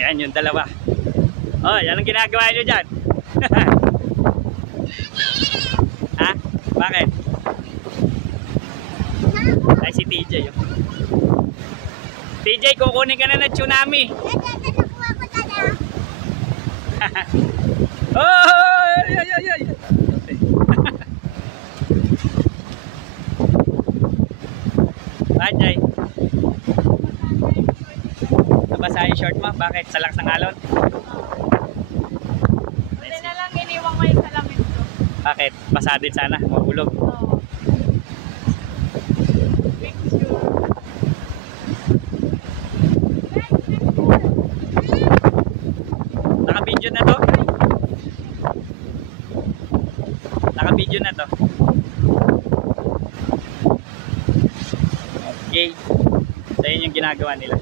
Ayan yung dalawa. Oh, yan ang ginagawa nyo dyan. Ha? Bakit? Ay, si TJ. Oh. TJ, kukunin ka na ng tsunami. Oh, ay, ay, ay, ay. Ajay. Nabasa yung short mo? Bakit? Sa lakas ng alon? Hindi na lang iniwan ko yung salamin ko. Bakit? Basa din sana. Mahulog. Oo. Picture. Naka-video na to? Naka-video na to? Okay. So yun yung ginagawa nila.